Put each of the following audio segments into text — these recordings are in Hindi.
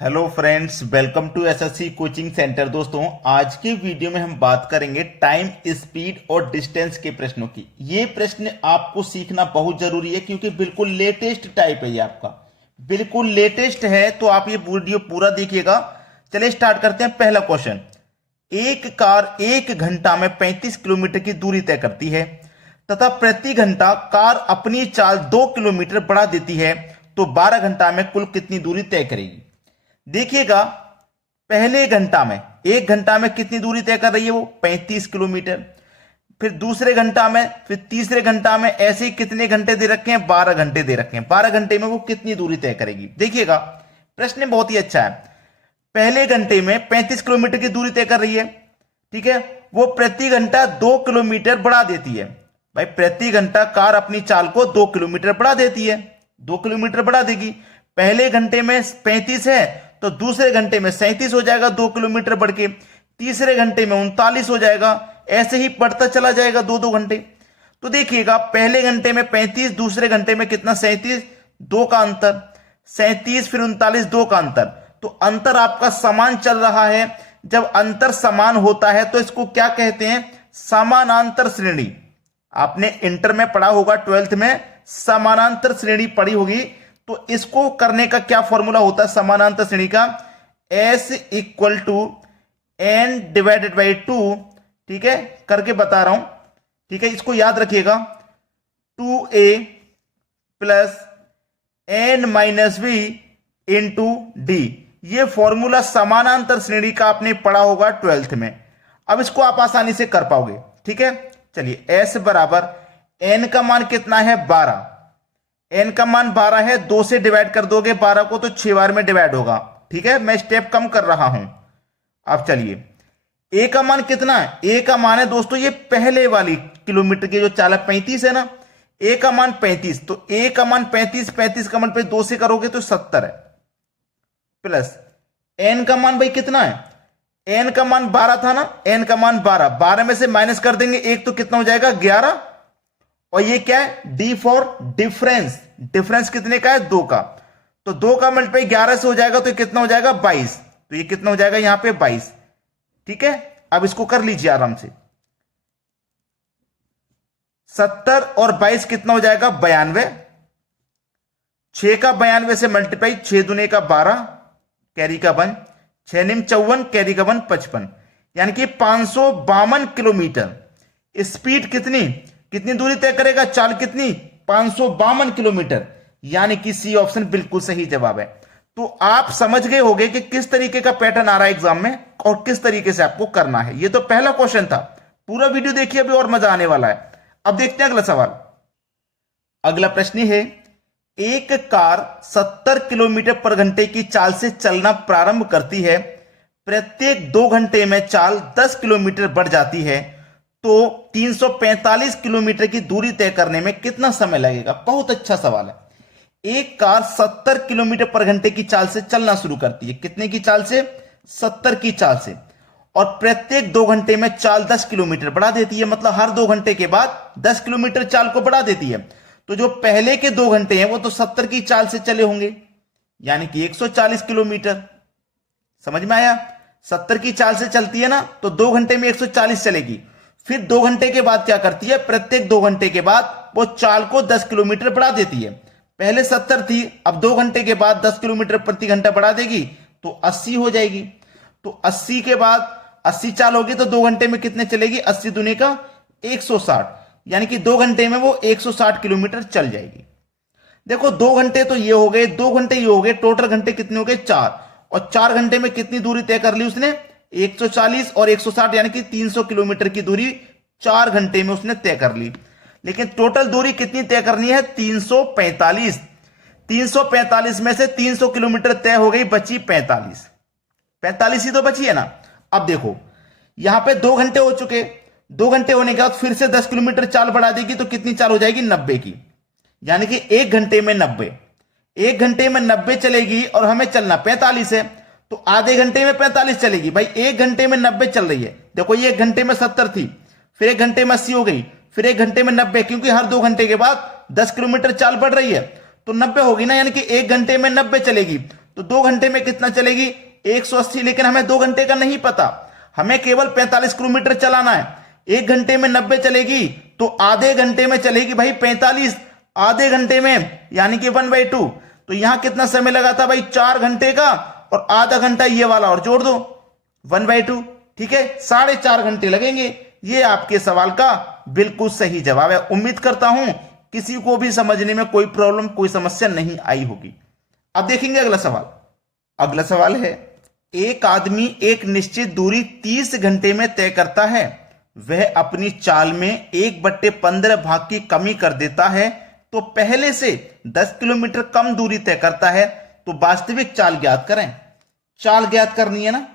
Hello friends, welcome to SSC coaching centre. दोस्तों, आज के वीडियो में हम बात करेंगे टाइम, स्पीड और डिस्टेंस के प्रश्नों की। ये प्रश्न आपको सीखना बहुत जरूरी है क्योंकि बिल्कुल लेटेस्ट टाइप है। ये आपका बिल्कुल लेटेस्ट है, तो आप ये वीडियो पूरा देखिएगा। चलिए स्टार्ट करते हैं। पहला क्वेश्चन, एक कार 1 घंटा में 35 किलोमीटर की दूरी तय करती है तथा प्रति घंटा कार अपनी चाल 2 किलोमीटर बढ़ा देती है, तो 12 घंटा में कुल कितनी दूरी तय करेगी? देखिएगा, पहले घंटा में 1 घंटा में कितनी दूरी तय कर रही है? वो 35 किलोमीटर। फिर दूसरे घंटा में, फिर तीसरे घंटा में, ऐसे ही कितने घंटे दे रखे हैं? 12 घंटे दे रखे हैं। 12 घंटे में वो कितनी दूरी तय करेगी? देखिएगा, प्रश्न बहुत ही अच्छा है। पहले घंटे में 35 किलोमीटर की दूरी तय कर रही है, ठीक है। वो प्रति घंटा 2 किलोमीटर बढ़ा देती है। भाई, प्रति घंटा कार अपनी चाल को 2 किलोमीटर बढ़ा देती है, 2 किलोमीटर बढ़ा देगी। पहले घंटे में 35 है तो दूसरे घंटे में 37 हो जाएगा, 2 किलोमीटर बढ़ के। तीसरे घंटे में 39 हो जाएगा। ऐसे ही बढ़ता चला जाएगा 2-2 घंटे। तो देखिएगा, पहले घंटे में 35, दूसरे घंटे में कितना? 37, 2 का अंतर। 37 फिर 39, 2 का अंतर। तो अंतर आपका समान चल रहा है। जब अंतर समान होता है तो इसको क्या कहते हैं? समानांतर श्रेणी। आपने इंटर में पढ़ा होगा, 12th में समानांतर श्रेणी पढ़ी होगी। तो इसको करने का क्या फॉर्मूला होता है समानांतर श्रेणी का? S equal to N divided by 2। ठीक है, करके बता रहा हूं, ठीक है। इसको याद रखिएगा, 2A plus N minus V into D. ये फॉर्मूला समानांतर श्रेणी का आपने पढ़ा होगा 12th में। अब इसको आप आसानी से कर पाओगे, ठीक है। चलिए, S बराबर N का मान कितना है? 12। n का मान 12 है, 2 से डिवाइड कर दोगे 12 को तो 6 बार में डिवाइड होगा, ठीक है। मैं स्टेप कम कर रहा हूं। अब चलिए, a का मान कितना है? a का मान है दोस्तों, ये पहले वाली किलोमीटर की जो चाल है 35 है ना, a का मान 35। तो a का मान 35, 35 का मान पे 2 से करोगे तो 70 है। प्लस n का मान भाई कितना है? n का मान 12 था ना, n का मान 12, 12 में से माइनस कर देंगे 1 तो कितना हो जाएगा? 11। और ये क्या है? D for difference. डिफरेंस कितने का है? 2 का। तो 2 का मल्टीप्लाई 11 से हो जाएगा तो ये कितना हो जाएगा? 22। तो ये कितना हो जाएगा यहां पे? 22, ठीक है। अब इसको कर लीजिए आराम से। 70 और 22 कितना हो जाएगा? 92। 6 का 92 से मल्टीप्लाई, 6 दूने का 12, कैरी का 1, 6 निम 54, कैरी का 1 55, यानी कि 552 किलोमीटर। स्पीड कितनी कितनी दूरी तय करेगा? चाल कितनी? 552 किलोमीटर, यानी कि सी ऑप्शन बिल्कुल सही जवाब है। तो आप समझ गए होंगे कि किस तरीके का पैटर्न आ रहा है एग्जाम में और किस तरीके से आपको करना है। ये तो पहला क्वेश्चन था। पूरा वीडियो देखिए, अभी और मजा आने वाला है। अब देखते हैं अगला सवाल। अगला प्रश्न है, एक कार 70 किलोमीटर पर घंटे की चाल से चलना प्रारंभ करती है। प्रत्येक 2 घंटे में चाल 10 किलोमीटर बढ़ जाती है, तो 345 किलोमीटर की दूरी तय करने में कितना समय लगेगा? बहुत अच्छा सवाल है। एक कार 70 किलोमीटर पर घंटे की चाल से चलना शुरू करती है। कितने की चाल से? 70 की चाल से। और प्रत्येक 2 घंटे में चाल 10 किलोमीटर बढ़ा देती है, मतलब हर 2 घंटे के बाद 10 किलोमीटर चाल को बढ़ा देती है। तो जो पहले के 2 घंटे हैं वो तो 70 की चाल से चले होंगे, यानी कि 140 किलोमीटर। समझ में आया? 70 की चाल से चलती है ना, तो 2 घंटे में 140 चलेगी। फिर 2 घंटे के बाद क्या करती है? प्रत्येक 2 घंटे के बाद वो चाल को 10 किलोमीटर बढ़ा देती है। पहले 70 थी, अब 2 घंटे के बाद 10 किलोमीटर प्रति घंटा बढ़ा देगी तो 80 हो जाएगी। तो 80 के बाद 80 चाल होगी तो 2 घंटे में कितने चलेगी? 80 दूनी का 160, यानी कि 2 घंटे में वो 160 किलोमीटर चल जाएगी। देखो, 2 घंटे तो ये हो गए, 2 घंटे ये हो गए, टोटल घंटे कितने हो गए? 4। और 4 घंटे में कितनी दूरी तय कर ली उसने? 140 और 160, यानी कि 300 किलोमीटर की दूरी 4 घंटे में उसने तय कर ली। लेकिन टोटल दूरी कितनी तय करनी है? 345। 345 में से 300 किलोमीटर तय हो गई, बची 45। 45 ही तो बची है ना। अब देखो, यहां पे 2 घंटे हो चुके। 2 घंटे होने के बाद फिर से 10 किलोमीटर चाल बढ़ा देगी तो कितनी चाल हो जाएगी? 90 की, यानी कि 1 घंटे में 90। 1 घंटे में 90 चलेगी और हमें चलना 45 है, तो आधे घंटे में 45 चलेगी। भाई, 1 घंटे में 90 चल रही है। देखो, ये 1 घंटे में 70 थी, फिर 1 घंटे में 80 हो गई, फिर 1 घंटे में 90, क्योंकि हर 2 घंटे के बाद 10 किलोमीटर चाल बढ़ रही है तो 90 होगी ना, यानी कि 1 घंटे में 90 चलेगी। तो 2 घंटे में कितना चलेगी 180, लेकिन हमें 2 घंटे का नहीं पता, हमें केवल 45 किलोमीटर चलाना है। 1 घंटे में 90 चलेगी तो आधे घंटे में चलेगी भाई 45, आधे घंटे में यानी कि 1/2। तो यहां कितना समय लगा था भाई 4 घंटे का, और आधा घंटा ये वाला और जोड़ दो 1/2, ठीक है 4.5 घंटे लगेंगे। ये आपके सवाल का बिल्कुल सही जवाब है। उम्मीद करता हूं किसी को भी समझने में कोई प्रॉब्लम, कोई समस्या नहीं आई होगी। अब देखेंगे अगला सवाल। अगला सवाल है, एक आदमी एक निश्चित दूरी 30 घंटे में तय करता है, वह अपनी चाल में 1/15 भाग की कमी कर देता है, तो पहले से 10 किलोमीटर कम दूरी तय करता है, तो वास्तविक चाल ज्ञात करें। चाल ज्ञात करनी है ना,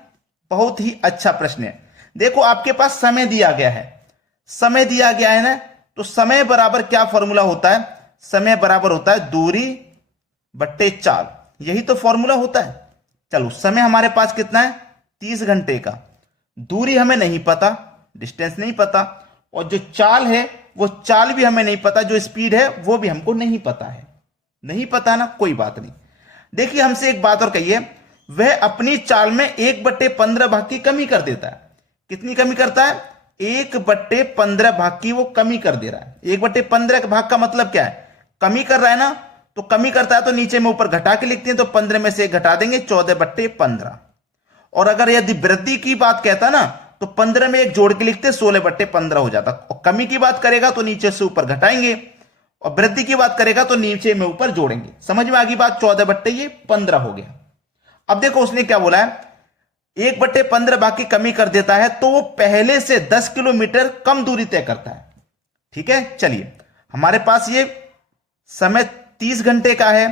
बहुत ही अच्छा प्रश्न है। देखो आपके पास समय दिया गया है, समय दिया गया है ना, तो समय बराबर क्या फॉर्मूला होता है, समय बराबर होता है दूरी बट्टे चाल, यही तो फॉर्मूला होता है। चलो समय हमारे पास कितना है 30 घंटे का, दूरी हमें नहीं पता, डिस्टेंस नहीं पता, और जो चाल है वो चाल भी हमें नहीं पता, जो स्पीड है वो भी हमको नहीं पता है। नहीं पता ना, कोई बात नहीं। देखिए हमसे एक बात और कहिए, वह अपनी चाल में 1/15 भाग की कमी कर देता है। कितनी कमी करता है 1/15 भाग की वो कमी कर दे रहा है। 1/15 भाग का मतलब क्या है, कमी कर रहा है ना, तो कमी करता है तो नीचे में ऊपर घटा के लिखते हैं, तो 15 में से 1 घटा देंगे 14/15। और अगर यदि वृद्धि की बात कहता ना, तो 15 में 1 जोड़ के लिखते 16/15 हो जाता। और कमी की बात करेगा तो नीचे से ऊपर घटाएंगे, और वृद्धि की बात करेगा तो नीचे में ऊपर जोड़ेंगे। समझ में आ गई बात, 14/15 हो गया। अब देखो उसने क्या बोला है, 1/15 भाग की कमी कर देता है, तो वो पहले से 10 किलोमीटर कम दूरी तय करता है। ठीक है, चलिए हमारे पास ये समय 30 घंटे का है,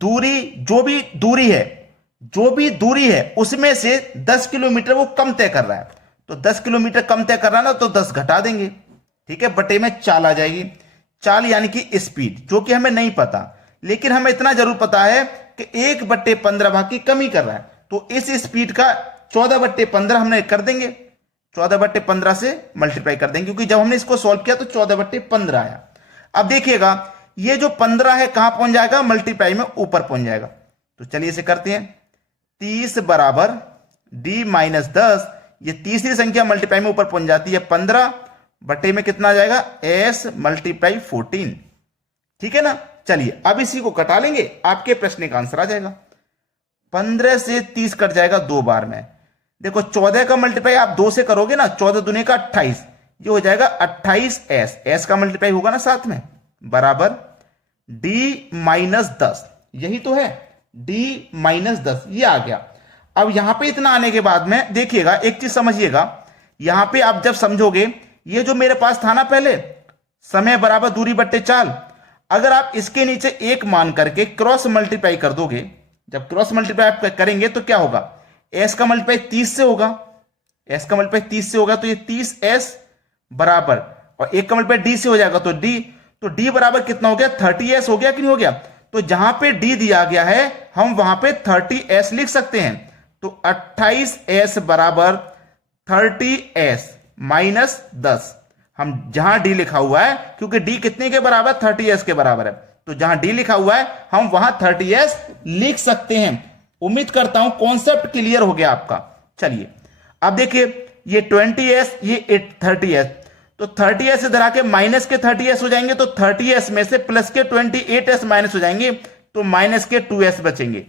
दूरी जो भी दूरी है उसमें से 10 किलोमीटर वो कम तय कर रहा है, तो 10 किलोमीटर कम तय कर रहा है ना, तो 10 घटा देंगे, ठीक है, बटे में चाल आ जाएगी। चाल यानी कि स्पीड, जो कि हमें नहीं पता, लेकिन हमें इतना जरूर पता है कि 1/15 भाग की कमी कर रहा है, तो इस स्पीड का 14/15 हमने कर देंगे, 14/15 से मल्टीप्लाई कर देंगे, क्योंकि जब हमने इसको सॉल्व किया तो 14/15 आया। अब देखिएगा ये जो 15 है कहां पहुंच जाएगा, मल्टीप्लाई में ऊपर पहुंच जाएगा। तो चलिए इसे करते हैं, 30 बराबर d माइनस 10, ये तीसरी संख्या मल्टीप्लाई में ऊपर पहुंच जाती है 15, बटे में कितना आ जाएगा s मल्टीप्लाई 14, ठीक है ना। चलिए अब इसी को कटा लेंगे, आपके प्रश्न का आंसर आ जाएगा। 15 से 30 कट जाएगा 2 बार में। देखो 14 का मल्टीप्लाई आप 2 से करोगे ना, 14 दूनी का 28, ये हो जाएगा 28s, s का मल्टीप्लाई होगा ना साथ में, बराबर d माइनस 10, यही तो है d माइनस 10, ये आ गया। अब यहां पे इतना आने के बाद में देखिएगा एक चीज समझिएगा, यहां पे आप जब समझोगे, ये जो मेरे पास था ना पहले समय बराबर दूरी बट्टे चाल, अगर आप इसके नीचे 1 मान करके क्रॉस मल्टीप्लाई कर दोगे, जब क्रॉस मल्टीप्लाई आप करेंगे तो क्या होगा, s का मल्टीप्लाई 30 से होगा, s का मल्टीप्लाई 30 से होगा, तो ये 30s बराबर, और 1 का मल्टीप्लाई d से हो जाएगा, तो d बराबर कितना हो गया 30s हो गया कि नहीं हो गया। तो जहां पे d दिया गया है हम वहां पे 30s लिख सकते हैं, तो 28s बराबर 30s माइनस 10, हम जहां d लिखा हुआ है, क्योंकि d कितने के बराबर 30s के बराबर है, तो जहां d लिखा हुआ है हम वहां 30s लिख सकते हैं। उम्मीद करता हूं कॉन्सेप्ट क्लियर हो गया आपका। चलिए अब देखिए ये 20s ये 30s, तो 30s इधर आके माइनस के 30s हो जाएंगे, तो 30s में से प्लस के 28s माइनस हो जाएंगे, तो माइनस के 2s बचेंगे,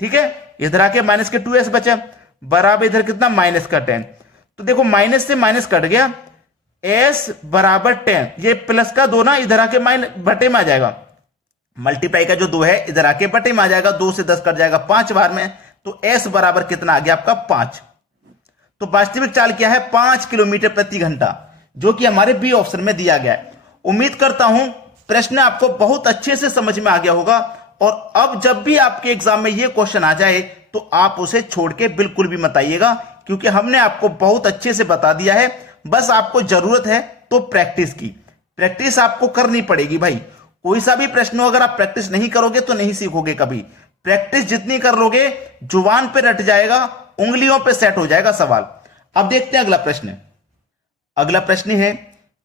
ठीक है, इधर आके माइनस के 2s बचे, बराबर इधर कितना माइनस का 10, तो देखो माइनस से माइनस कट गया, s बराबर 10, ये प्लस का 2 ना इधर आके माइनस बटे में आ जाएगा, मल्टीप्लाई का जो 2 है इधर आके बटे में आ जाएगा, 2 से 10 कट जाएगा 5 बार में, तो s बराबर कितना आ गया आपका 5। तो वास्तविक चाल क्या है 5 किलोमीटर प्रति घंटा, जो कि हमारे बी ऑप्शन में दिया गया है। उम्मीद करता हूं प्रश्न आपको बहुत अच्छे से समझ में आ गया होगा, और अब जब भी आपके एग्जाम में ये क्वेश्चन आ जाए तो आप उसे छोड़ के बिल्कुल भी मत आइएगा, क्योंकि हमने आपको बहुत अच्छे से बता दिया है। बस आपको जरूरत है तो प्रैक्टिस की, प्रैक्टिस आपको करनी पड़ेगी भाई। कोई सा भी प्रश्न हो, अगर आप प्रैक्टिस नहीं करोगे तो नहीं सीखोगे कभी। प्रैक्टिस जितनी कर लोगे जुबान पे रट जाएगा, उंगलियों पे सेट हो जाएगा सवाल। अब देखते हैं अगला प्रश्न। अगला प्रश्न है,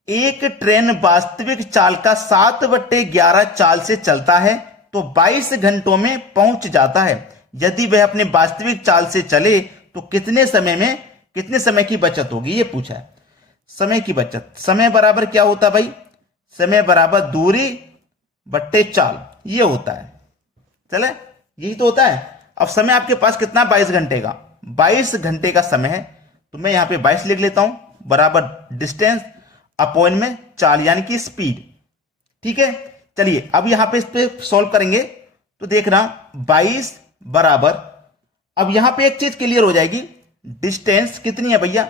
एक ट्रेन वास्तविक चाल का 7/11 चाल से चलता है तो 22 घंटों में पहुंच जाता है, यदि वह अपने वास्तविक चाल से चले तो कितने समय की बचत होगी, ये पूछा है। समय की बचत, समय बराबर क्या होता है भाई, समय बराबर दूरी बट्टे चाल, ये होता है। चले, यही तो होता है। अब समय आपके पास कितना, 22 घंटे का, 22 घंटे का समय है, तो मैं यहां पे 22 लिख लेता हूं, बराबर डिस्टेंस अपॉन में चाल यानी कि स्पीड। ठीक है, चलिए अब यहां पे इस पे सॉल्व करेंगे तो देखना 22 बराबर, अब यहां पे एक चीज क्लियर हो जाएगी, डिस्टेंस कितनी है भैया,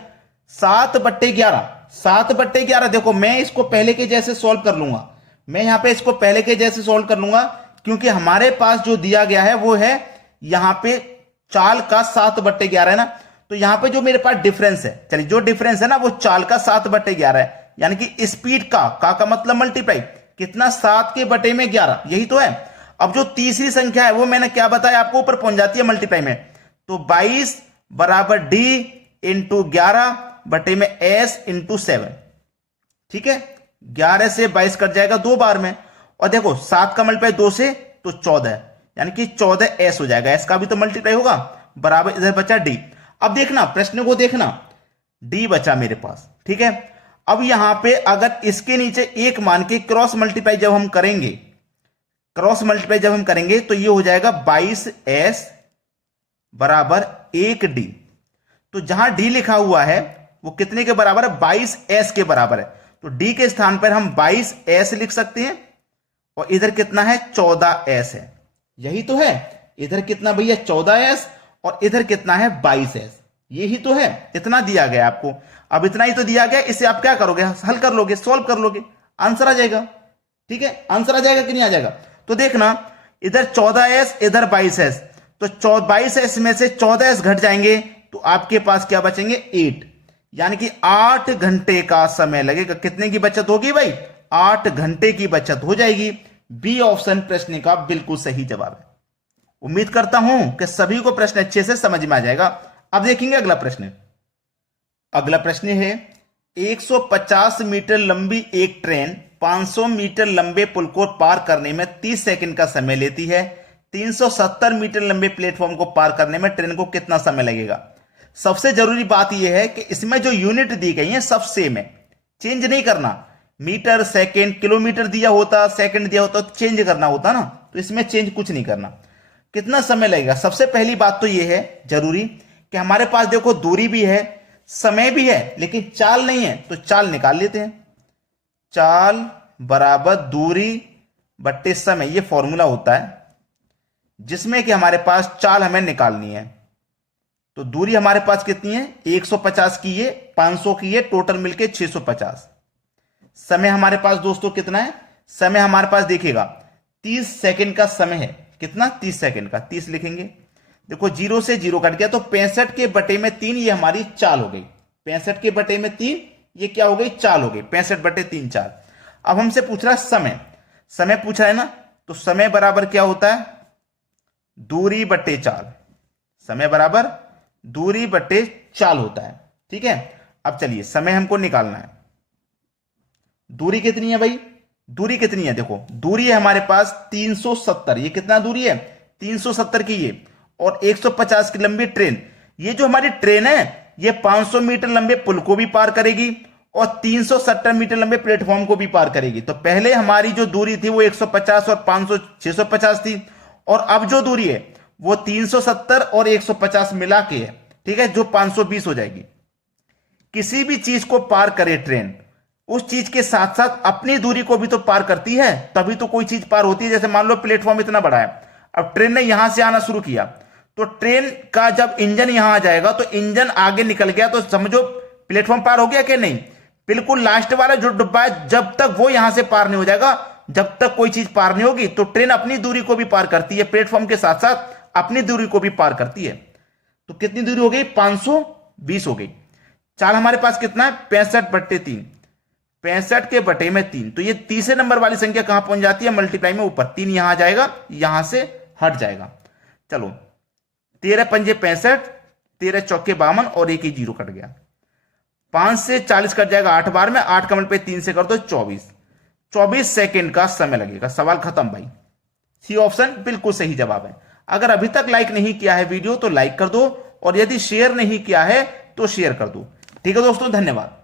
7/11। 7/11 देखो मैं इसको पहले के जैसे सॉल्व कर लूंगा, मैं यहां पे इसको पहले के जैसे सॉल्व कर लूंगा, क्योंकि हमारे पास जो दिया गया है वो है यहां पे चाल का 7/11 है ना, तो यहां पे जो मेरे पास डिफरेंस है, चलिए जो डिफरेंस है ना वो चाल का 7/11 है, यानी कि स्पीड का मतलब मल्टीप्लाई कितना, 7 के बटे में 11, यही तो है। अब जो तीसरी संख्या है वो मैंने क्या बताया आपको, ऊपर पहुंच जाती है मल्टीप्लाई में, तो 22 बराबर डी इंटू 11 बटे में एस इंटू 7। ठीक है, 11 से 22 कट जाएगा 2 बार में, और देखो 7 का मल्टीप्लाई 2 से तो 14, यानी कि 14 एस हो जाएगा, एस का भी तो मल्टीप्लाई होगा, बराबर इधर बचा डी। अब देखना प्रश्न को देखना, डी बचा मेरे पास। ठीक है, अब यहां पे अगर इसके नीचे एक मान के क्रॉस मल्टीप्लाई जब हम करेंगे, तो ये हो जाएगा 22s बराबर 1d। तो जहां d लिखा हुआ है वो कितने के बराबर है, 22s के बराबर है, तो d के स्थान पर हम 22s लिख सकते हैं, और इधर कितना है 14s है, यही तो है। इधर कितना भैया 14s, और इधर कितना है 22s, यही तो है। इतना दिया गया आपको, अब इतना ही तो दिया गया, इसे आप क्या करोगे, हल कर लोगे, सॉल्व कर लोगे, आंसर आ जाएगा। ठीक है, आंसर आ जाएगा कि नहीं आ जाएगा, तो देखना इधर 14s इधर 22s, तो 22s में से 14s घट जाएंगे तो आपके पास क्या बचेंगे 8, यानी कि 8 घंटे का समय लगेगा। कितने की बचत होगी भाई, 8 घंटे की बचत हो जाएगी। बी ऑप्शन प्रश्न का बिल्कुल सही जवाब है। उम्मीद करता हूं कि सभी को प्रश्न अच्छे से समझ में आ जाएगा। अब देखेंगे अगला प्रश्न। अगला प्रश्न है 150 मीटर लंबी एक ट्रेन 500 मीटर लंबे पुल को पार करने में 30 सेकंड का समय लेती है। 370 मीटर लंबे प्लेटफॉर्म को पार करने में ट्रेन को कितना समय लगेगा। सबसे जरूरी बात यह है कि इसमें जो यूनिट दी गई है सब सेम है, चेंज नहीं करना। मीटर सेकंड किलोमीटर दिया होता, सेकंड दिया होता तो चेंज करना होता ना, तो इसमें चेंज कुछ नहीं करना। कितना समय लगेगा, सबसे पहली बात तो यह है जरूरी कि हमारे पास देखो दूरी भी है, समय भी है, लेकिन चाल नहीं है, तो चाल निकाल लेते हैं। चाल बराबर दूरी बट्टे समय, यह फॉर्मूला होता है जिसमें कि हमारे पास चाल हमें निकालनी है। तो दूरी हमारे पास कितनी है 150 की है, 500 की है, टोटल मिलके 650। समय हमारे पास दोस्तों कितना है, समय हमारे पास देखिएगा 30 सेकंड का समय है। कितना 30 सेकंड का, 30 लिखेंगे। देखो 0 से 0 कट गया तो 65 के बटे में 3 ये हमारी चाल हो गई। 65 के बटे में 3 ये क्या हो गई, चाल हो गई। 65 बटे 3 चाल। अब हमसे पूछ रहा है समय, समय पूछा है ना, तो समय बराबर क्या होता है दूरी बटे चाल। समय बराबर दूरी बटे चाल होता है। ठीक है, अब चलिए समय हमको निकालना है। दूरी कितनी है भाई, दूरी कितनी है, देखो दूरी है हमारे पास 370। ये कितना दूरी है 370 की ये, और 150 की लंबी ट्रेन। ये जो हमारी ट्रेन है ये 500 मीटर लंबे पुल को भी पार करेगी और 370 मीटर लंबे प्लेटफॉर्म को भी पार करेगी। तो पहले हमारी जो दूरी थी वो 150 और 500 650 थी, और अब जो दूरी है वो 370 और 150 मिला के है। ठीक है, जो 520 हो जाएगी। किसी भी चीज को पार करे ट्रेन, उस चीज के साथ साथ अपनी दूरी को भी तो पार करती है, तभी तो कोई चीज पार होती है। जैसे मान लो प्लेटफॉर्म इतना बड़ा है, अब ट्रेन ने यहां से आना शुरू किया, तो ट्रेन का जब इंजन यहां आ जाएगा तो इंजन आगे निकल गया, तो समझो प्लेटफॉर्म पार हो गया कि नहीं। बिल्कुल लास्ट वाला जो डिब्बा है, जब तक वो यहां से पार नहीं हो जाएगा, जब तक कोई चीज पार नहीं होगी, तो ट्रेन अपनी दूरी को भी पार करती है, प्लेटफॉर्म के साथ साथ अपनी दूरी को भी पार करती है। तो कितनी दूरी हो गई 520 हो गई। चाल हमारे पास कितना है 65 बटे 3, 65 के बटे में 3। तो ये तीसरे नंबर वाली संख्या कहां पहुंच जाती है मल्टीप्लाई में, ऊपर 3 यहां आ जाएगा, यहां से हट जाएगा। चलो 13 पंजे 65, 13 चौके 52 और एक ही जीरो कट गया। 5 से 40 कट जाएगा 8 बार में, 8 का मल्टीप्लाई 3 से कर दो 24 सेकंड का समय लगेगा। सवाल खत्म भाई। सी ऑप्शन बिल्कुल सही जवाब है। अगर अभी तक लाइक नहीं किया है वीडियो तो लाइक कर दो, और यदि शेयर नहीं किया है तो शेयर कर दो। ठीक है दोस्तों, धन्यवाद।